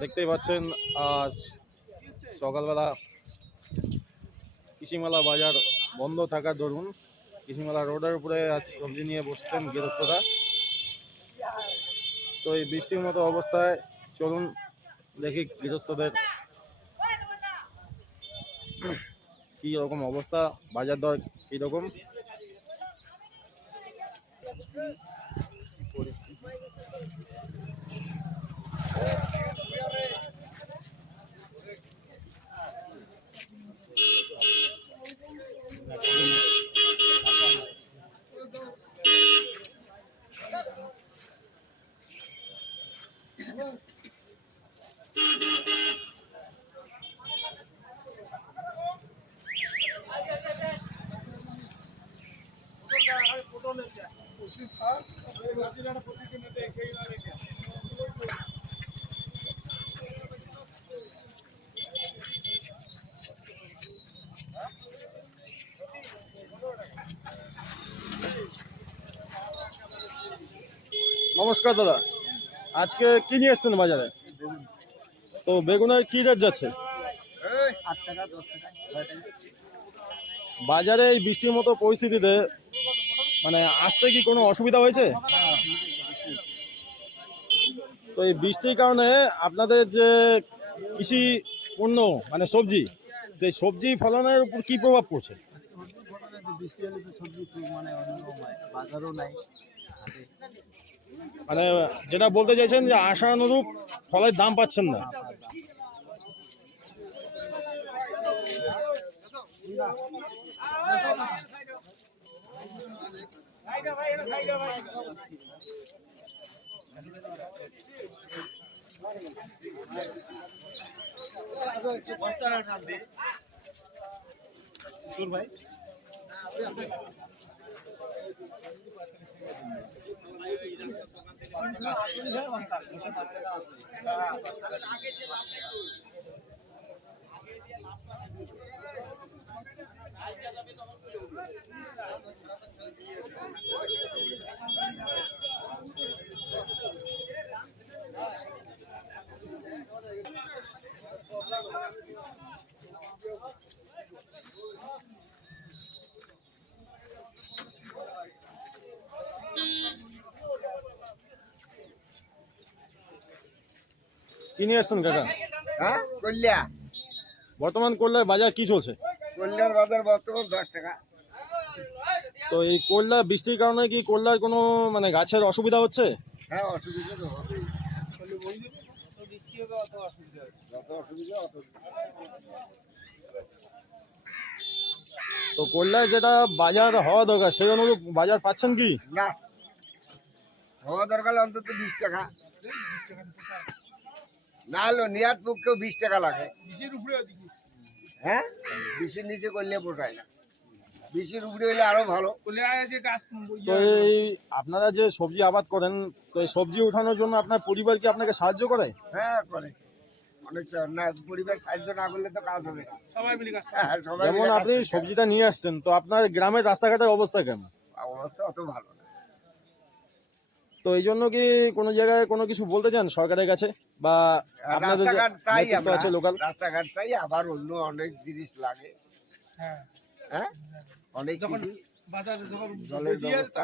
দেখতেই পাচ্ছেন আজ সকালবেলা কৃষিমেলা বাজার বন্ধ থাকার দরুন কৃষিমেলা রোডের উপরে আজ সবজি নিয়ে বসছেন গৃহস্থরা। তো এই বৃষ্টির মতো অবস্থায় চলুন দেখি গৃহস্থদের কি রকম অবস্থা, বাজার দর কি রকম। নমস্কার দাদা, আজকে কি নিয়ে এসছেন বাজারে? তো বেগুনের কি রেট যাচ্ছে? 8 টাকা 10 টাকা 6 টাকা। বাজারে এই বৃষ্টির মতো পরিস্থিতিতে মানে আসতে কি কোনো অসুবিধা হয়েছে? তো এই বৃষ্টির কারণে আপনাদের যে কৃষি পণ্য মানে সবজি, সেই সবজি ফলনের উপর কি প্রভাব পড়ছে? বৃষ্টি হলে তো সবজি খুব মানে অন্যরকম হয়, বাজারও নাই হাটে। মানে যেটা বলতে চাইছেন যে আশানুরূপ ফলের দাম পাচ্ছেন না। ভাই কি নিয়ে এসছেন কাকা? হ্যাঁ কল্যা বর্তমান করলার বাজার কি চলছে? কল্যার বাজার বর্তমান 10 টাকা। তো এই করলা বৃষ্টির কারণে কি করলার কোনো মানে গাছের অসুবিধা হচ্ছে? হ্যাঁ অসুবিধা তো হবে, যত অসুবিধা অত। তো করলায় যেটা বাজার হওয়া দরকার সেই অনুরূপ বাজার পাচ্ছেন কি? না হওয়া দরকার অন্তত 20 টাকা, না হলো নেয়ার পক্ষেও 20 টাকা লাগে। হ্যাঁ 20-এর নিচে করলে পোষায় না, 20-এর উপরে হলে আরো ভালো। তো এই আপনারা যে সবজি আবাদ করেন, তো এই সবজি ওঠানোর জন্য আপনার পরিবার কি আপনাকে সাহায্য করে? হ্যাঁ করে অনেকটা, না পরিবার সাহায্য না করলে তো কাজ হবে না। হ্যাঁ, সবাই যেমন মিলে কাজ আপনি করতে হবে। সবজিটা নিয়ে আসছেন, তো আপনার গ্রামের রাস্তাঘাটের অবস্থা কেমন? অবস্থা অত ভালো না। তো এই জন্য কি কোনো জায়গায় কোনো কিছু বলতে চান সরকারের কাছে, বা আপনাদের যে রাস্তাঘাট চাই নেতৃত্ব আমরা, আছে লোকাল? রাস্তাঘাট চাই, আবার অন্য অনেক জিনিস লাগে। হ্যাঁ অনেক কিছু, জলের ব্যবস্থা।